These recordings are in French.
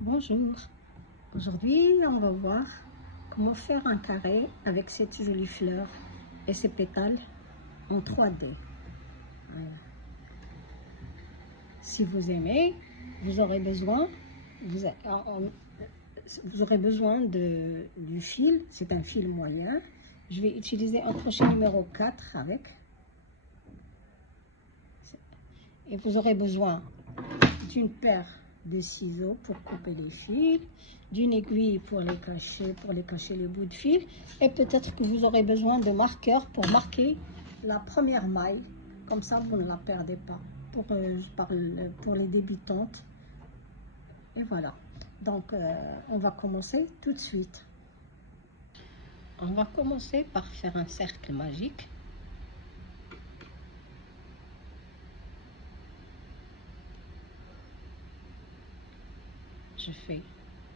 Bonjour, aujourd'hui on va voir comment faire un carré avec cette jolie fleur et ses pétales en 3D. Voilà. Si vous aimez, vous aurez besoin, vous aurez besoin du fil, c'est un fil moyen. Je vais utiliser un crochet numéro 4 avec. Et vous aurez besoin d'une paire de ciseaux pour couper les fils, d'une aiguille pour les cacher les bouts de fil, et peut-être que vous aurez besoin de marqueurs pour marquer la première maille, comme ça vous ne la perdez pas, pour les débutantes. Et voilà, donc on va commencer tout de suite. On va commencer par faire un cercle magique. Je fais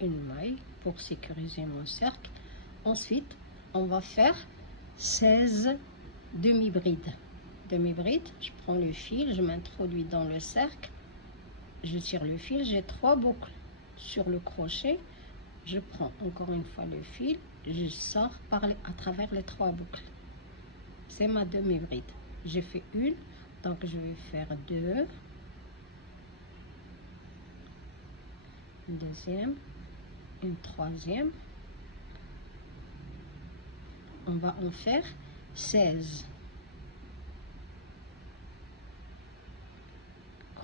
une maille pour sécuriser mon cercle. Ensuite, on va faire 16 demi-brides. Demi-brides, je prends le fil, je m'introduis dans le cercle, je tire le fil, j'ai 3 boucles sur le crochet. Je prends encore une fois le fil, je sors à travers les 3 boucles. C'est ma demi-bride. J'ai fait une, donc je vais faire 2, une deuxième, une troisième. On va en faire 16.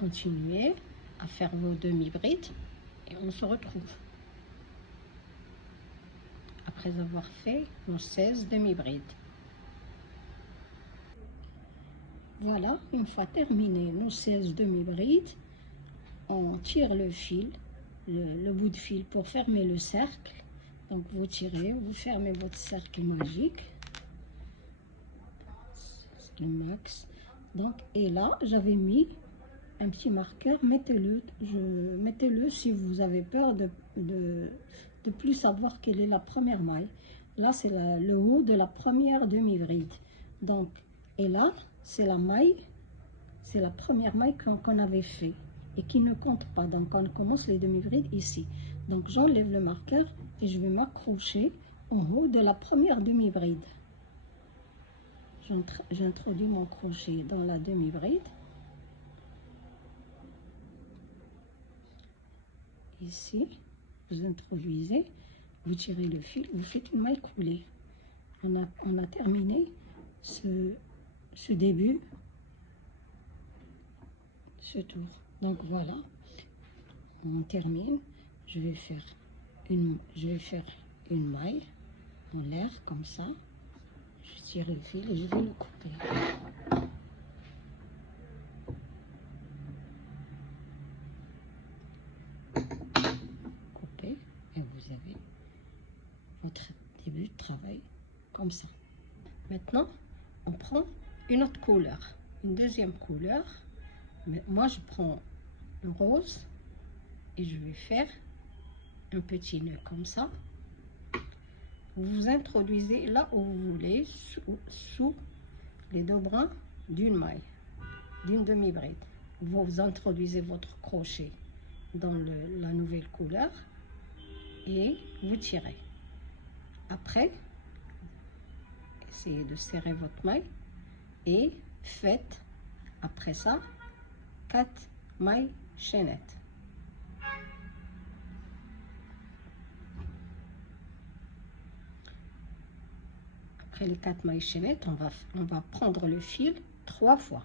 Continuez à faire vos demi-brides et on se retrouve après avoir fait nos 16 demi-brides. Voilà, une fois terminé nos 16 demi-brides, on tire le fil, le bout de fil pour fermer le cercle. Donc vous tirez, vous fermez votre cercle magique. C'est le max. Donc, et là, j'avais mis un petit marqueur, mettez-le si vous avez peur de plus savoir quelle est la première maille. Là, c'est le haut de la première demi-bride. Donc, et là, c'est la première maille qu'on avait fait et qui ne compte pas. Donc, on commence les demi-brides ici. Donc, j'enlève le marqueur et je vais m'accrocher en haut de la première demi-bride. J'introduis mon crochet dans la demi-bride. Ici, vous introduisez, vous tirez le fil, vous faites une maille coulée. On a terminé ce début, ce tour. Donc voilà, on termine. Je vais faire une maille en l'air comme ça. Je tire le fil et je vais le couper. Et vous avez votre début de travail comme ça. Maintenant, on prend une autre couleur, une deuxième couleur. Mais moi, je prends le rose et je vais faire un petit nœud comme ça. Vous vous introduisez là où vous voulez, sous les 2 brins d'une maille, d'une demi-bride. Vous introduisez votre crochet dans la nouvelle couleur et vous tirez. Après, essayez de serrer votre maille et faites après ça 4 mailles chaînettes. Après les 4 mailles chaînettes, on va prendre le fil 3 fois.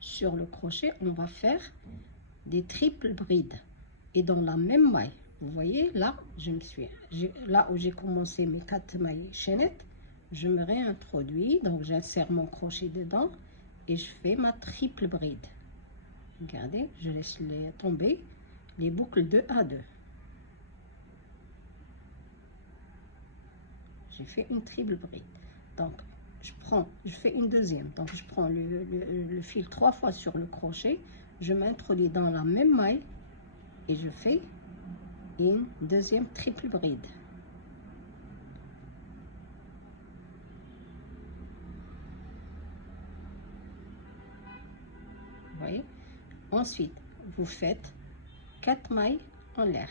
Sur le crochet, on va faire des triples brides et dans la même maille. Vous voyez, là, là où j'ai commencé mes 4 mailles chaînettes, je me réintroduis, donc j'insère mon crochet dedans et je fais ma triple bride. Regardez, je laisse tomber les boucles 2 à 2. J'ai fait une triple bride. Donc, je fais une deuxième. Donc, je prends le fil 3 fois sur le crochet, je m'introduis dans la même maille et je fais une deuxième triple bride. Vous voyez? Ensuite, vous faites 4 mailles en l'air.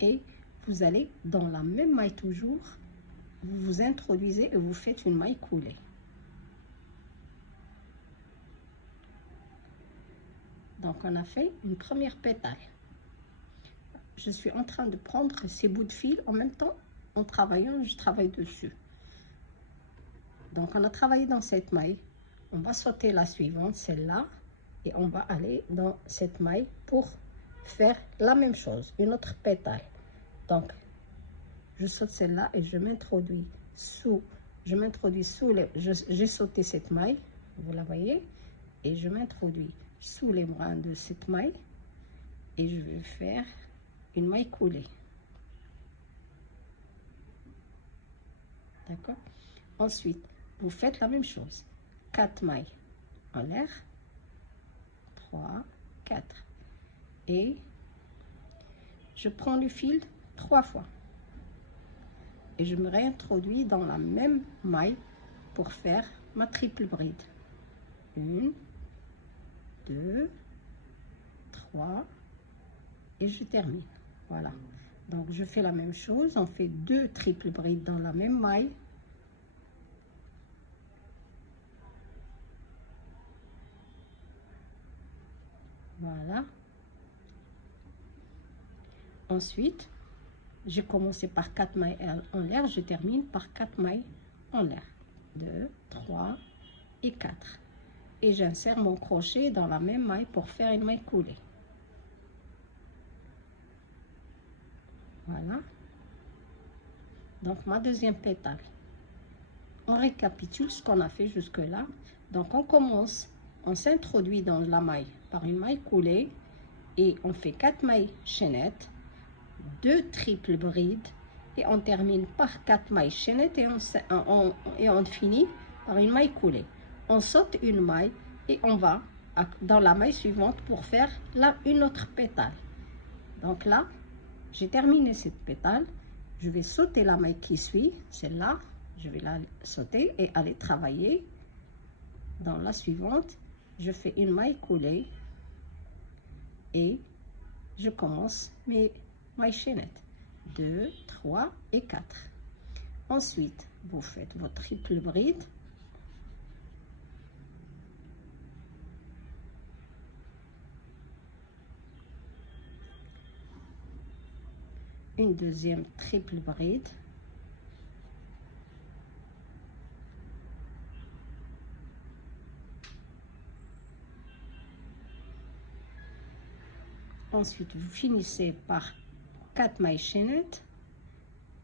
Et vous allez dans la même maille toujours, vous vous introduisez et vous faites une maille coulée. Donc on a fait une première pétale. Je suis en train de prendre ces bouts de fil en même temps, en travaillant, je travaille dessus. Donc on a travaillé dans cette maille, on va sauter la suivante, celle-là, et on va aller dans cette maille pour faire la même chose, une autre pétale. Donc je saute celle-là et je m'introduis sous les, j'ai sauté cette maille, vous la voyez, et je m'introduis sous les brins de cette maille et je vais faire une maille coulée. D'accord? Ensuite, vous faites la même chose. 4 mailles en l'air, 3, 4. Et je prends le fil 3 fois. Et je me réintroduis dans la même maille pour faire ma triple bride. 1, 2, 3 et je termine. Voilà. Donc je fais la même chose, on fait 2 triples brides dans la même maille. Voilà. Ensuite, j'ai commencé par 4 mailles en l'air, je termine par 4 mailles en l'air. 2, 3 et 4. Et j'insère mon crochet dans la même maille pour faire une maille coulée. Voilà. Donc ma deuxième pétale. On récapitule ce qu'on a fait jusque-là. Donc on commence, on s'introduit dans la maille par une maille coulée et on fait 4 mailles chaînettes, 2 triples brides et on termine par 4 mailles chaînettes et on finit par une maille coulée. On saute une maille et on va dans la maille suivante pour faire là une autre pétale. Donc là, j'ai terminé cette pétale, je vais sauter la maille qui suit, celle-là, je vais la sauter et aller travailler. Dans la suivante, je fais une maille coulée et je commence mes mailles chaînettes. 2, 3 et 4. Ensuite, vous faites votre triple bride. Une deuxième triple bride. Ensuite, vous finissez par 4 mailles chaînettes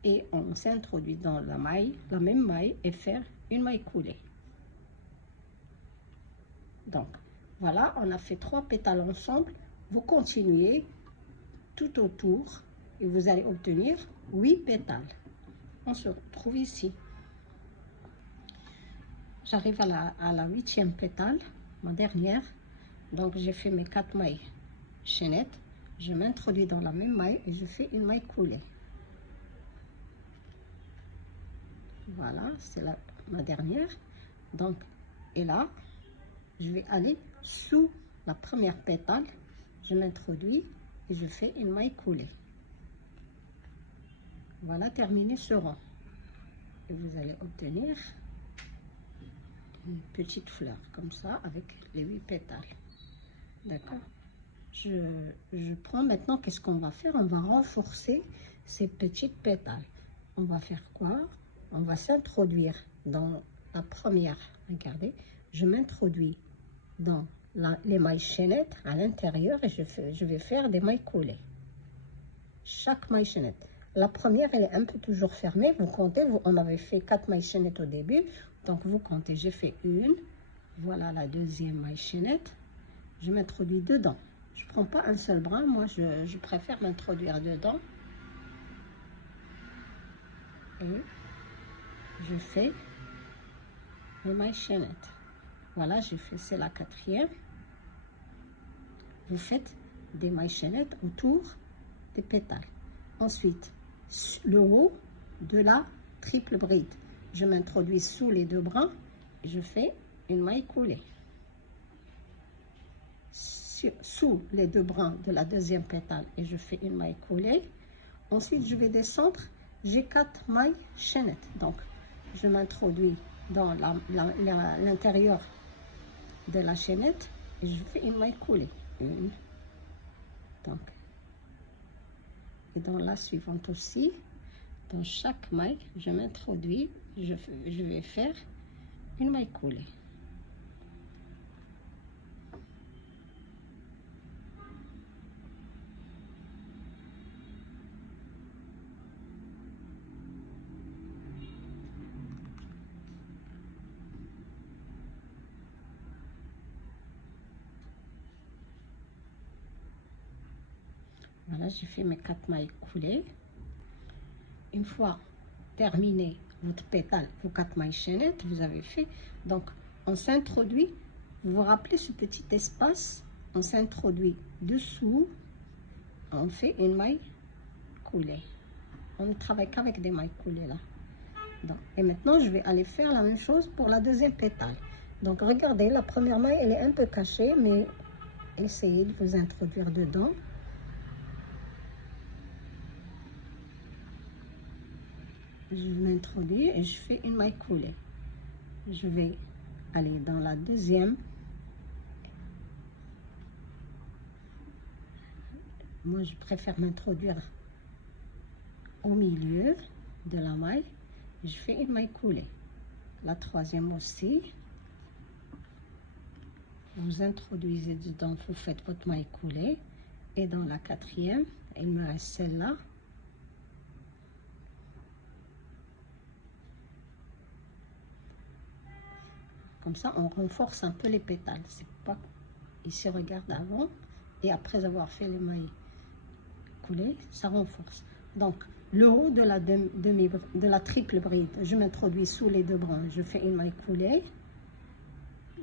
et on s'introduit dans la maille, la même maille et faire une maille coulée. Donc, voilà, on a fait 3 pétales ensemble. Vous continuez tout autour et vous allez obtenir 8 pétales. On se retrouve ici. J'arrive à la 8e pétale, ma dernière. Donc, j'ai fait mes 4 mailles chaînettes. Je m'introduis dans la même maille et je fais une maille coulée. Voilà, c'est ma dernière. Donc, et là, je vais aller sous la première pétale. Je m'introduis et je fais une maille coulée. Voilà, terminé ce rang. Et vous allez obtenir une petite fleur comme ça avec les 8 pétales. D'accord? Je prends maintenant, qu'est-ce qu'on va faire? On va renforcer ces petites pétales. On va faire quoi? On va s'introduire dans la première. Regardez, je m'introduis dans les mailles chaînettes à l'intérieur et je vais faire des mailles coulées. Chaque maille chaînette. La première, elle est un peu toujours fermée. Vous comptez, on avait fait 4 mailles chaînettes au début. Donc, vous comptez, j'ai fait une. Voilà la deuxième maille chaînette. Je m'introduis dedans. Je ne prends pas un seul brin. Moi, je préfère m'introduire dedans. Et je fais mes mailles chaînettes. Voilà, j'ai fait, c'est la 4e. Vous faites des mailles chaînettes autour des pétales. Ensuite, le haut de la triple bride. Je m'introduis sous les 2 brins et je fais une maille coulée. sous les deux brins de la deuxième pétale et je fais une maille coulée. Ensuite, je vais descendre. J'ai 4 mailles chaînettes. Donc, je m'introduis dans l'intérieur de la chaînette et je fais une maille coulée. Une. Donc, et dans la suivante aussi, dans chaque maille, je m'introduis, je vais faire une maille coulée. Voilà, j'ai fait mes 4 mailles coulées. Une fois terminé votre pétale, vos 4 mailles chaînettes, vous avez fait. Donc, on s'introduit. Vous vous rappelez ce petit espace? On s'introduit dessous. On fait une maille coulée. On ne travaille qu'avec des mailles coulées là. Donc, et maintenant, je vais aller faire la même chose pour la deuxième pétale. Donc, regardez, la première maille, elle est un peu cachée, mais essayez de vous introduire dedans. Je m'introduis et je fais une maille coulée. Je vais aller dans la deuxième. Moi, je préfère m'introduire au milieu de la maille. Je fais une maille coulée. La troisième aussi. Vous introduisez dedans, vous faites votre maille coulée. Et dans la quatrième, il me reste celle-là. Comme ça, on renforce un peu les pétales. C'est pas ici, regarde avant et après avoir fait les mailles coulées, ça renforce. Donc, le haut de la triple bride, je m'introduis sous les deux brins, je fais une maille coulée.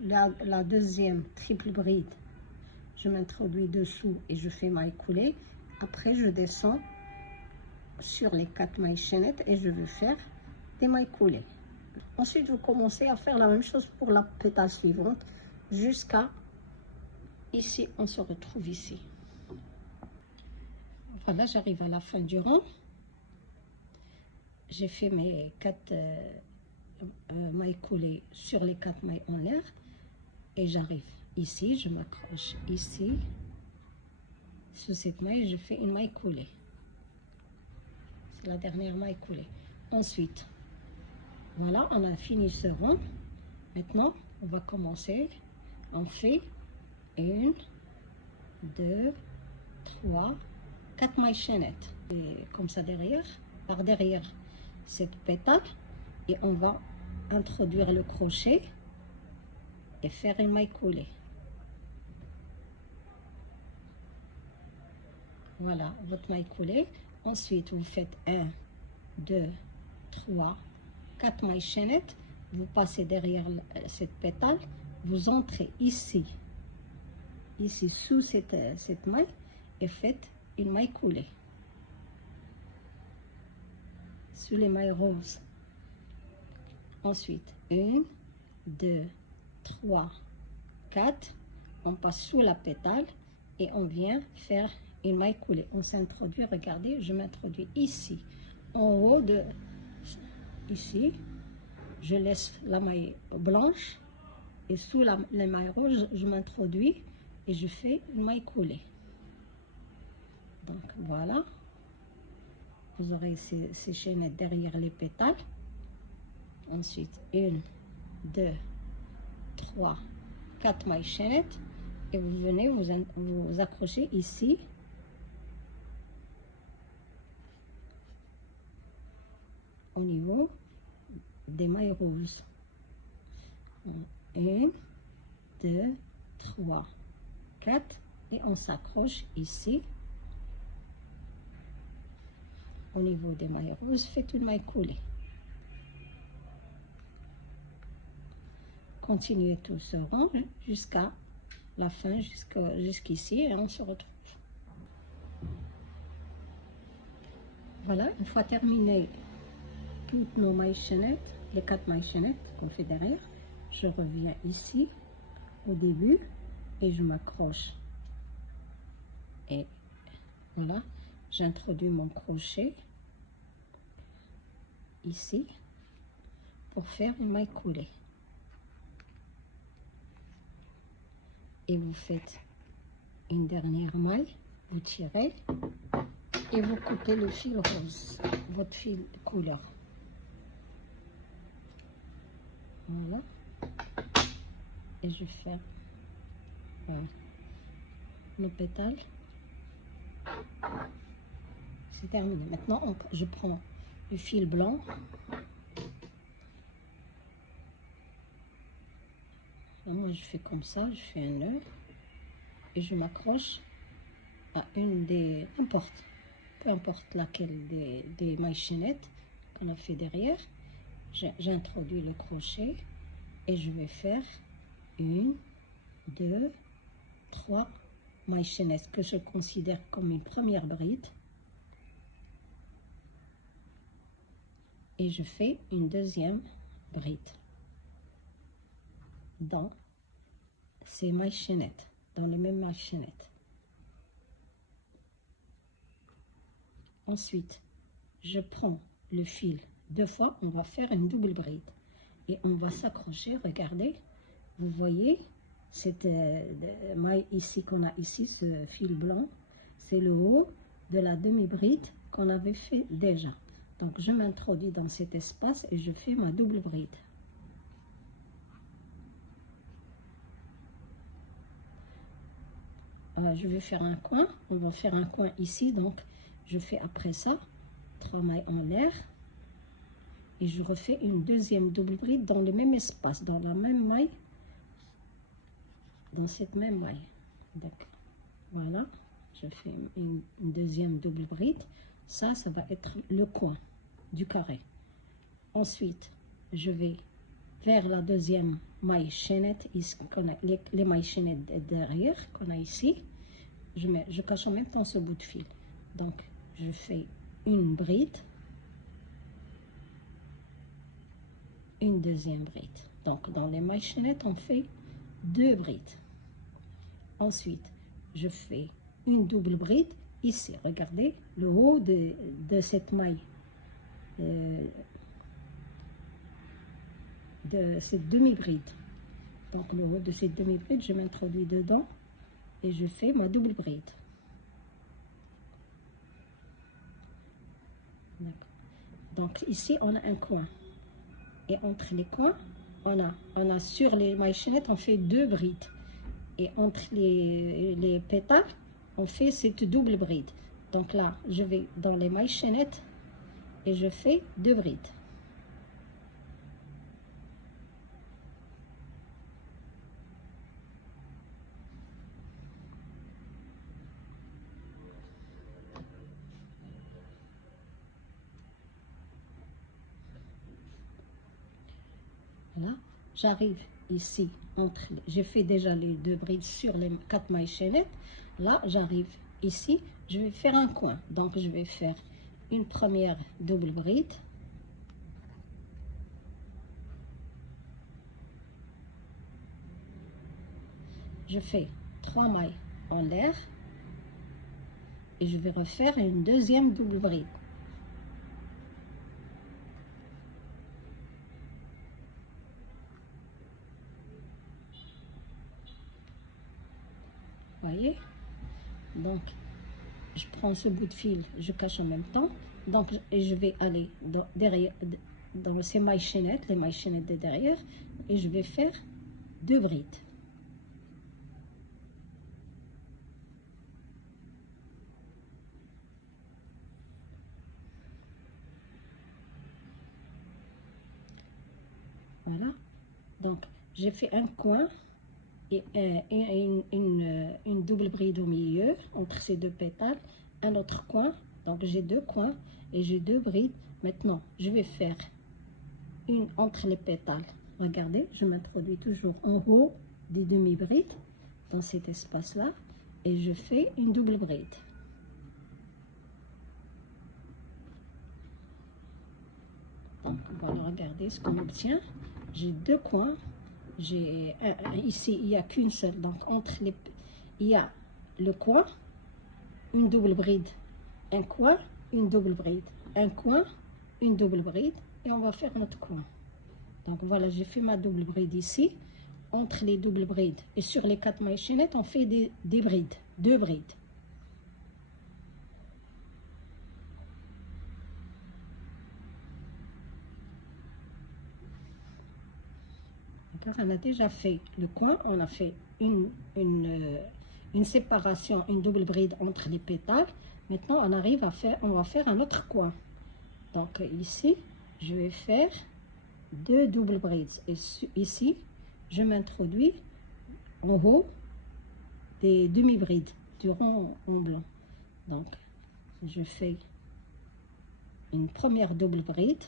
La deuxième triple bride, je m'introduis dessous et je fais maille coulée. Après, je descends sur les 4 mailles chaînettes et je vais faire des mailles coulées. Ensuite, vous commencez à faire la même chose pour la pétale suivante jusqu'à ici. On se retrouve ici. Voilà, j'arrive à la fin du rang. J'ai fait mes 4 mailles coulées sur les 4 mailles en l'air et j'arrive ici. Je m'accroche ici sur cette maille. Je fais une maille coulée. C'est la dernière maille coulée. Ensuite, voilà, on a fini ce rang. Maintenant, on va commencer. On fait 1, 2, 3, 4 mailles chaînettes. Et comme ça derrière, par derrière cette pétale. Et on va introduire le crochet et faire une maille coulée. Voilà, votre maille coulée. Ensuite, vous faites 1, 2, 3, 4 mailles chaînettes, vous passez derrière cette pétale, vous entrez ici sous cette maille et faites une maille coulée sous les mailles roses. Ensuite 1, 2, 3, 4, on passe sous la pétale et on vient faire une maille coulée. On s'introduit, regardez, je m'introduis ici en haut de ici, je laisse la maille blanche et sous la maille rouge, je m'introduis et je fais une maille coulée. Donc voilà, vous aurez ces chaînettes derrière les pétales. Ensuite 1, 2, 3, 4 mailles chaînettes et vous venez vous accrocher ici. Au niveau des mailles rouges. 1, 2, 3, 4 et on s'accroche ici. Au niveau des mailles rouges, faites une maille coulée. Continuez tout ce rang jusqu'à la fin, jusqu'ici et on se retrouve. Voilà, une fois terminé toutes nos mailles chaînettes, les 4 mailles chaînettes qu'on fait derrière, je reviens ici au début et je m'accroche Et voilà, j'introduis mon crochet ici pour faire une maille coulée. Et vous faites une dernière maille, vous tirez et vous coupez le fil rose, votre fil de couleur. Voilà. Et je fais voilà, le pétale. C'est terminé. Maintenant, je prends le fil blanc. Là, moi, je fais comme ça, je fais un nœud et je m'accroche à une des, peu importe laquelle des mailles chaînettes qu'on a fait derrière. J'introduis le crochet et je vais faire 1, 2, 3 mailles chaînettes que je considère comme une première bride. Et je fais une deuxième bride dans ces mailles chaînettes, dans les mêmes mailles chaînettes. Ensuite, je prends le fil 2 fois, on va faire une double bride et on va s'accrocher. Regardez, vous voyez cette maille ici qu'on a ici, ce fil blanc, c'est le haut de la demi-bride qu'on avait fait déjà. Donc je m'introduis dans cet espace et je fais ma double bride. Je vais faire un coin, on va faire un coin ici, donc je fais après ça 3 mailles en l'air et je refais une deuxième double bride dans le même espace, dans la même maille, dans cette même maille. Donc voilà, je fais une deuxième double bride, ça va être le coin du carré. Ensuite je vais vers la deuxième maille chaînette, ici, les mailles chaînettes derrière qu'on a ici, je cache en même temps ce bout de fil. Donc je fais une bride, une deuxième bride. Donc dans les mailles chaînettes on fait 2 brides. Ensuite je fais une double bride ici, regardez le haut de cette maille, de cette demi-bride. Donc le haut de cette demi-bride, je m'introduis dedans et je fais ma double bride. Donc ici on a un coin et entre les coins on a sur les mailles chaînettes on fait 2 brides et entre les pétales on fait cette double bride. Donc là je vais dans les mailles chaînettes et je fais 2 brides. Voilà, j'arrive ici j'ai fait déjà les 2 brides sur les 4 mailles chaînettes. Là j'arrive ici, je vais faire un coin, donc je vais faire une première double bride, je fais 3 mailles en l'air et je vais refaire une deuxième double bride. Voyez, donc je prends ce bout de fil, je cache en même temps, donc et je vais aller derrière dans ces mailles chaînettes, les mailles chaînettes de derrière, et je vais faire 2 brides. Voilà, donc j'ai fait un coin et une double bride au milieu entre ces 2 pétales, un autre coin, donc j'ai 2 coins et j'ai 2 brides. Maintenant je vais faire une entre les pétales. Regardez, je m'introduis toujours en haut des demi-brides dans cet espace là et je fais une double bride. Donc voilà, regardez ce qu'on obtient. J'ai 2 coins, j'ai ici il n'y a qu'une seule, donc entre les il y a le coin une double bride, un coin, une double bride, un coin, une double bride, et on va faire notre coin. Donc voilà, j'ai fait ma double bride ici. Entre les doubles brides et sur les 4 mailles chaînettes, on fait des brides, 2 brides. On a déjà fait le coin, on a fait une séparation, une double bride entre les pétales. Maintenant, on va faire un autre coin. Donc ici, je vais faire 2 doubles brides. Et ici, je m'introduis en haut des demi-brides du rond en blanc. Donc, je fais une première double bride,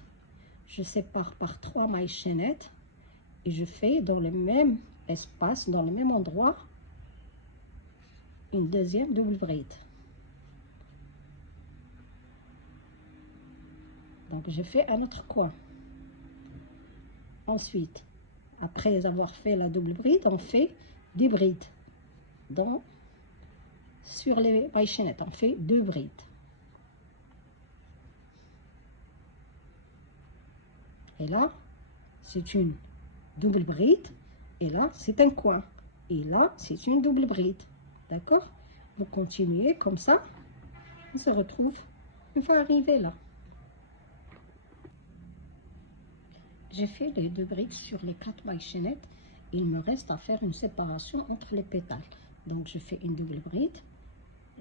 je sépare par 3 mailles chaînettes et je fais dans le même espace, dans le même endroit, une deuxième double bride. Donc, je fais un autre coin. Ensuite, après avoir fait la double bride, on fait des brides. Sur les mailles chaînettes, on fait 2 brides. Et là, c'est une double bride. Et là, c'est un coin. Et là, c'est une double bride. D'accord? Vous continuez comme ça. On se retrouve une fois arrivé là. J'ai fait les 2 brides sur les 4 mailles chaînettes. Il me reste à faire une séparation entre les pétales. Donc, je fais une double bride.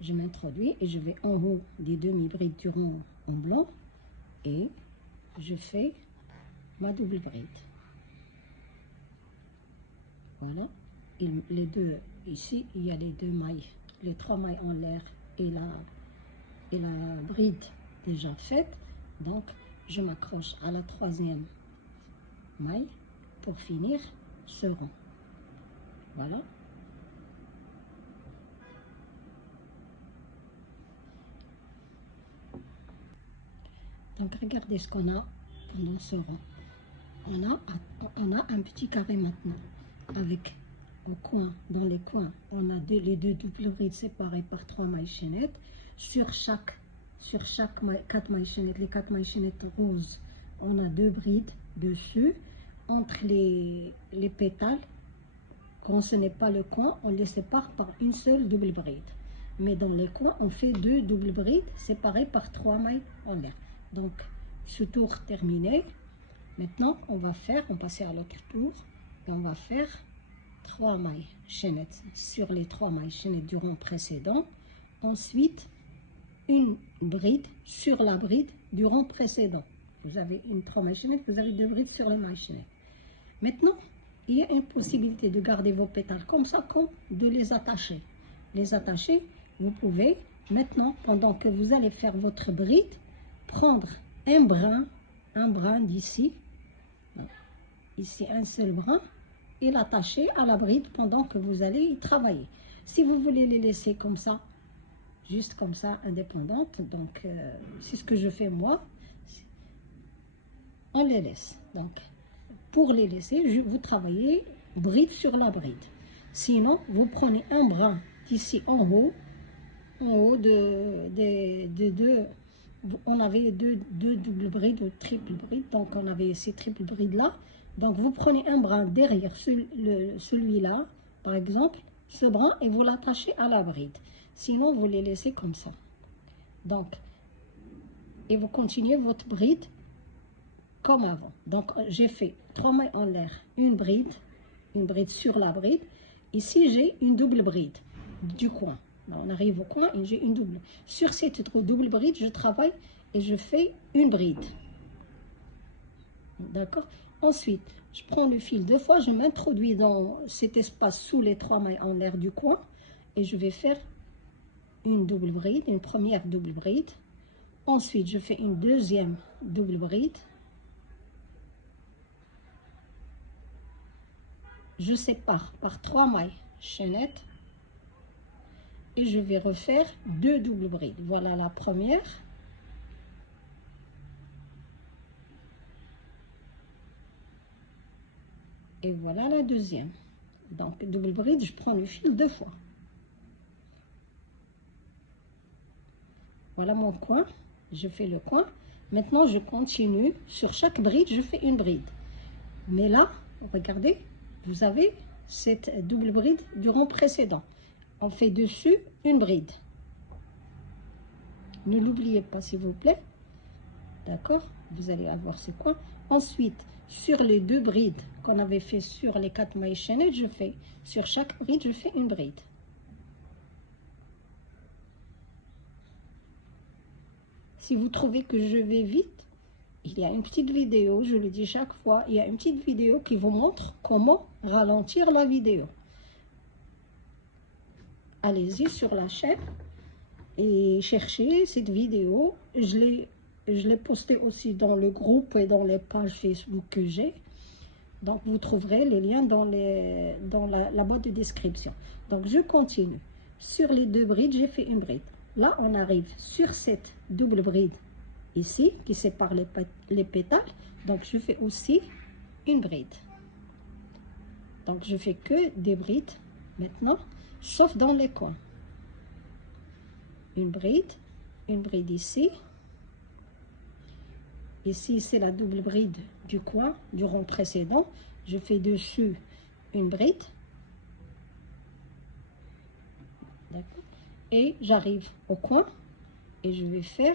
Je m'introduis et je vais en haut des demi-brides du rond en blanc. Et je fais ma double bride. Voilà. Et les deux, ici, il y a les 2 mailles, les 3 mailles en l'air et la bride déjà faite. Donc, je m'accroche à la 3e maille pour finir ce rond. Voilà. Donc, regardez ce qu'on a pendant ce rond. On a un petit carré maintenant, avec au coin, dans les coins, on a les 2 doubles brides séparées par 3 mailles chaînettes. Sur chaque 4 mailles chaînettes, les 4 mailles chaînettes roses, on a 2 brides dessus. Entre les pétales, quand ce n'est pas le coin, on les sépare par une seule double bride. Mais dans les coins, on fait 2 doubles brides séparées par 3 mailles en l'air. Donc, ce tour terminé. Maintenant, on va passer à l'autre tour et on va faire 3 mailles chaînettes sur les 3 mailles chaînettes du rond précédent. Ensuite, une bride sur la bride du rond précédent. Vous avez une 3 mailles chaînettes, vous avez 2 brides sur les mailles chaînettes. Maintenant, il y a une possibilité de garder vos pétales comme ça, comme de les attacher. Les attacher, vous pouvez maintenant, pendant que vous allez faire votre bride, prendre un brin d'ici, ici un seul brin, et l'attacher à la bride pendant que vous allez y travailler. Si vous voulez les laisser comme ça, juste comme ça, indépendantes, donc c'est ce que je fais moi, on les laisse. Donc, pour les laisser, vous travaillez bride sur la bride. Sinon, vous prenez un brin d'ici en haut de deux. On avait deux doubles brides ou triple brides, donc on avait ces triple brides là. Donc vous prenez un brin derrière celui-là, par exemple, ce brin, et vous l'attachez à la bride. Sinon, vous les laissez comme ça. Donc, et vous continuez votre bride comme avant. Donc, j'ai fait 3 mailles en l'air, une bride sur la bride. Ici, j'ai une double bride du coin. Là, on arrive au coin et j'ai une double. Sur cette double bride, je travaille et je fais une bride. D'accord? Ensuite, je prends le fil 2 fois, je m'introduis dans cet espace sous les 3 mailles en l'air du coin et je vais faire une double bride, une première double bride. Ensuite, je fais une deuxième double bride. Je sépare par 3 mailles chaînettes et je vais refaire 2 doubles brides. Voilà la première. Et voilà la deuxième. Donc, double bride, je prends le fil 2 fois. Voilà mon coin. Je fais le coin. Maintenant, je continue. Sur chaque bride, je fais une bride. Mais là, regardez, vous avez cette double bride du rang précédent. On fait dessus une bride. Ne l'oubliez pas, s'il vous plaît. D'accord? Vous allez avoir ce coin. Ensuite, sur les deux brides qu'on avait fait sur les 4 mailles chaînettes, je fais sur chaque bride, je fais une bride. Si vous trouvez que je vais vite, il y a une petite vidéo, je le dis chaque fois, il y a une petite vidéo qui vous montre comment ralentir la vidéo. Allez-y sur la chaîne et cherchez cette vidéo. Je l'ai postée aussi dans le groupe et dans les pages Facebook que j'ai. Donc, vous trouverez les liens dans la boîte de description. Donc, je continue. Sur les deux brides, j'ai fait une bride. Là, on arrive sur cette double bride ici, qui sépare les pétales. Donc, je fais aussi une bride. Donc, je fais que des brides maintenant, sauf dans les coins. Une bride ici. Ici, c'est la double bride du coin, du rond précédent. Je fais dessus une bride. D'accord. Et j'arrive au coin et je vais faire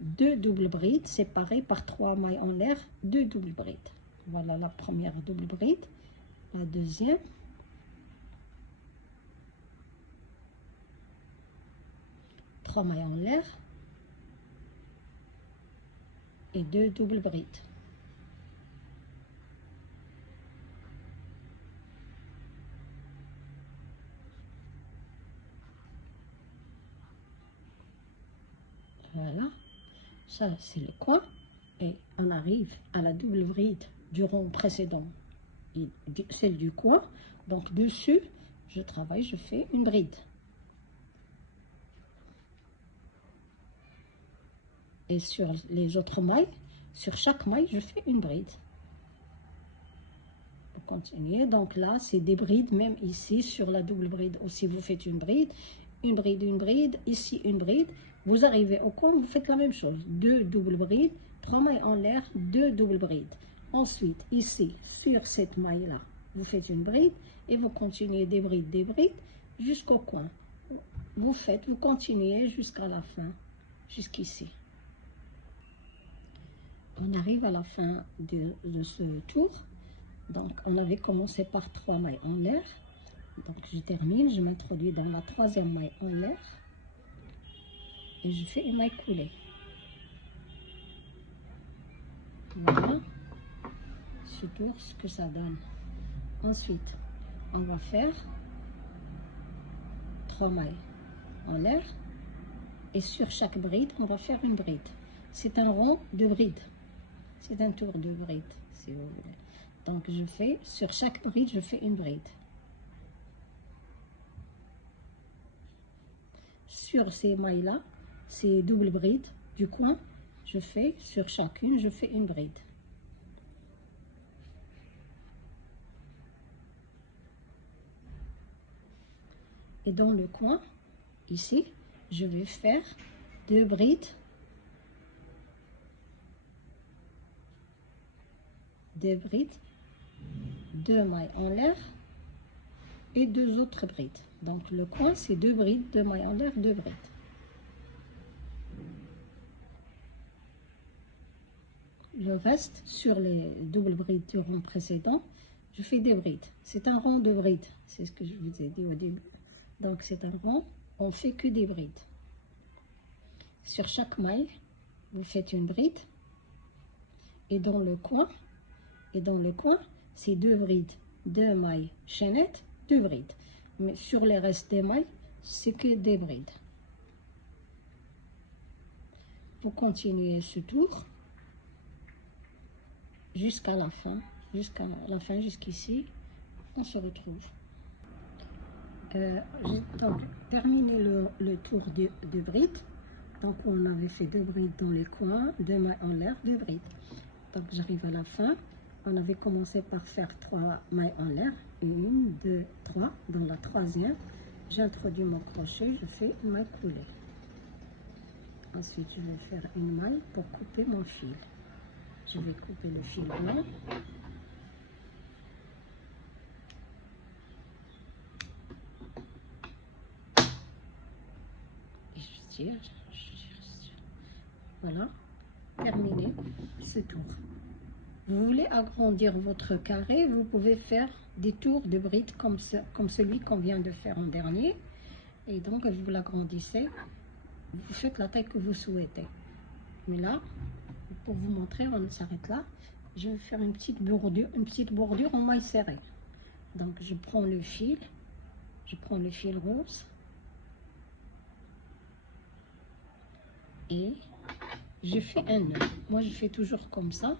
deux doubles brides séparées par 3 mailles en l'air, deux doubles brides. Voilà la première double bride, la deuxième. Trois mailles en l'air et deux doubles brides. Voilà, ça c'est le coin et on arrive à la double bride du rond précédent, celle du coin. Donc dessus, je travaille, je fais une bride. Et sur les autres mailles, sur chaque maille, je fais une bride. Pour continuer, donc là, c'est des brides, même ici, sur la double bride aussi, vous faites une bride, une bride, une bride, ici une bride. Vous arrivez au coin, vous faites la même chose. Deux doubles brides, 3 mailles en l'air, deux doubles brides. Ensuite, ici, sur cette maille-là, vous faites une bride et vous continuez des brides, jusqu'au coin. Vous continuez jusqu'à la fin, jusqu'ici. On arrive à la fin de ce tour. Donc, on avait commencé par 3 mailles en l'air. Donc, je termine, je m'introduis dans la 3e maille en l'air. Et je fais une maille coulée. Voilà ce tour, ce que ça donne. Ensuite, on va faire 3 mailles en l'air. Et sur chaque bride, on va faire une bride. C'est un rond de bride. C'est un tour de bride, si vous voulez. Donc, je fais, sur chaque bride, je fais une bride. Sur ces mailles-là, ces doubles brides du coin, je fais, sur chacune, je fais une bride. Et dans le coin, ici, je vais faire deux brides. Deux brides, deux mailles en l'air et deux autres brides. Donc le coin, c'est deux brides, deux mailles en l'air, deux brides. Le reste, sur les doubles brides du rond précédent, je fais des brides. C'est un rond de brides, c'est ce que je vous ai dit au début. Donc c'est un rond, on fait que des brides. Sur chaque maille, vous faites une bride. Et dans le coin, c'est deux brides, deux mailles chaînettes, deux brides. Mais sur les restes des mailles, c'est que des brides. Vous continuez ce tour jusqu'à la fin, jusqu'ici, on se retrouve. J'ai donc terminé le tour de brides. Donc on avait fait deux brides dans les coins, deux mailles en l'air, deux brides. Donc j'arrive à la fin. On avait commencé par faire 3 mailles en l'air, 1, 2, 3. Dans la 3e, j'introduis mon crochet, je fais une maille coulée. Ensuite, je vais faire une maille pour couper mon fil. Je vais couper le fil blanc. Et je tire. Voilà, terminé ce tour. Vous voulez agrandir votre carré, vous pouvez faire des tours de brides comme celui qu'on vient de faire en dernier. Et donc, vous l'agrandissez, vous faites la taille que vous souhaitez. Mais là, pour vous montrer, on s'arrête là. Je vais faire une petite bordure en maille serrée. Donc, je prends le fil rose et je fais un nœud. Moi, je fais toujours comme ça.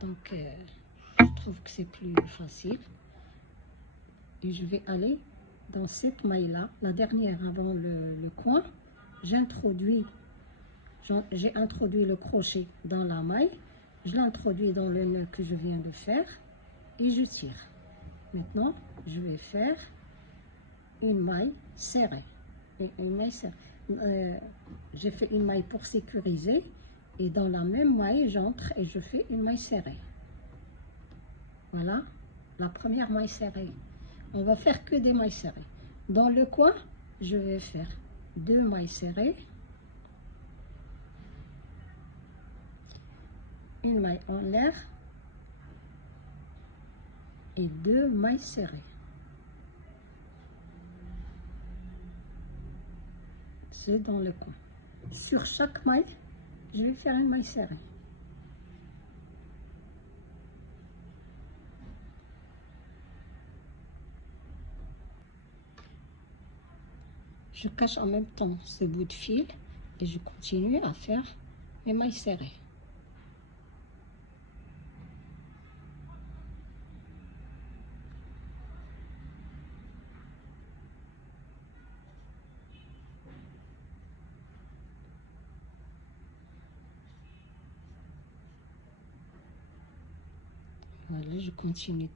Donc, je trouve que c'est plus facile. Et je vais aller dans cette maille-là, la dernière avant le coin. J'ai introduit le crochet dans la maille. Je l'introduis dans le nœud que je viens de faire et je tire. Maintenant, je vais faire une maille serrée. J'ai fait une maille pour sécuriser et dans la même maille, j'entre et je fais une maille serrée. Voilà, la première maille serrée. On va faire que des mailles serrées. Dans le coin, je vais faire 2 mailles serrées, une maille en l'air et 2 mailles serrées. C'est dans le coin. Sur chaque maille, je vais faire une maille serrée. Je cache en même temps ce bout de fil et je continue à faire mes mailles serrées. Voilà, je continue.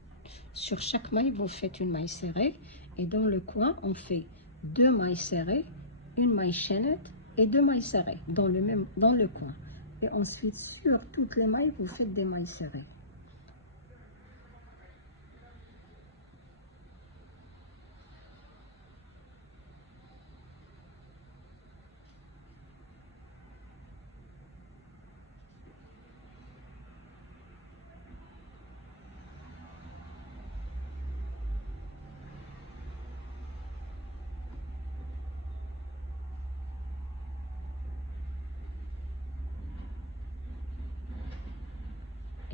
Sur chaque maille, vous faites une maille serrée et dans le coin, on fait 2 mailles serrées, une maille chaînette et 2 mailles serrées dans le coin. Et ensuite, sur toutes les mailles, vous faites des mailles serrées.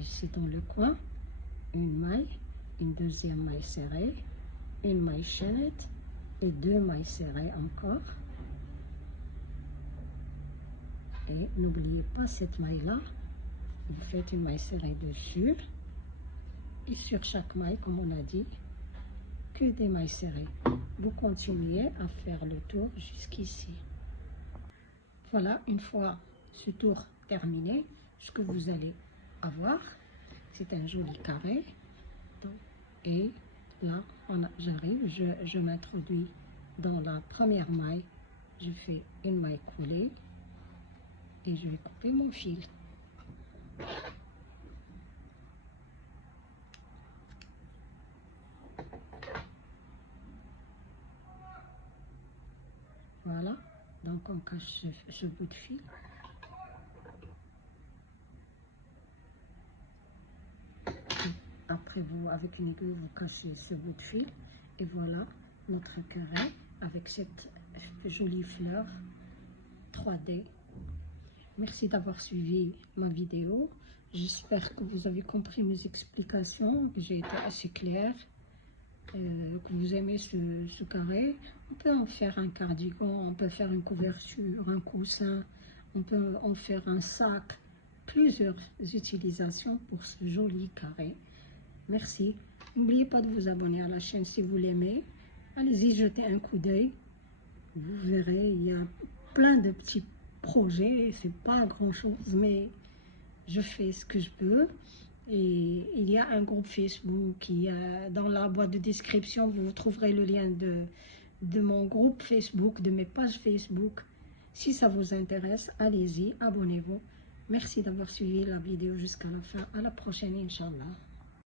Ici dans le coin, une maille, une deuxième maille serrée, une maille chaînette et 2 mailles serrées encore. Et n'oubliez pas cette maille là, vous faites une maille serrée dessus et sur chaque maille, comme on a dit, que des mailles serrées. Vous continuez à faire le tour jusqu'ici. Voilà, une fois ce tour terminé, ce que vous allez avoir, c'est un joli carré. Et là, j'arrive, je m'introduis dans la première maille, je fais une maille coulée et je vais couper mon fil. Voilà, donc on cache ce bout de fil. Après, avec une aiguille, vous cachez ce bout de fil. Et voilà notre carré avec cette jolie fleur 3D. Merci d'avoir suivi ma vidéo. J'espère que vous avez compris mes explications, que j'ai été assez claire, que vous aimez ce carré. On peut en faire un cardigan, on peut faire une couverture, un coussin, on peut en faire un sac. Plusieurs utilisations pour ce joli carré. Merci. N'oubliez pas de vous abonner à la chaîne si vous l'aimez. Allez-y, jetez un coup d'œil. Vous verrez, il y a plein de petits projets. C'est pas grand-chose, mais je fais ce que je peux. Et il y a un groupe Facebook. Dans la boîte de description, vous trouverez le lien de mon groupe Facebook, de mes pages Facebook. Si ça vous intéresse, allez-y, abonnez-vous. Merci d'avoir suivi la vidéo jusqu'à la fin. À la prochaine, Inch'Allah.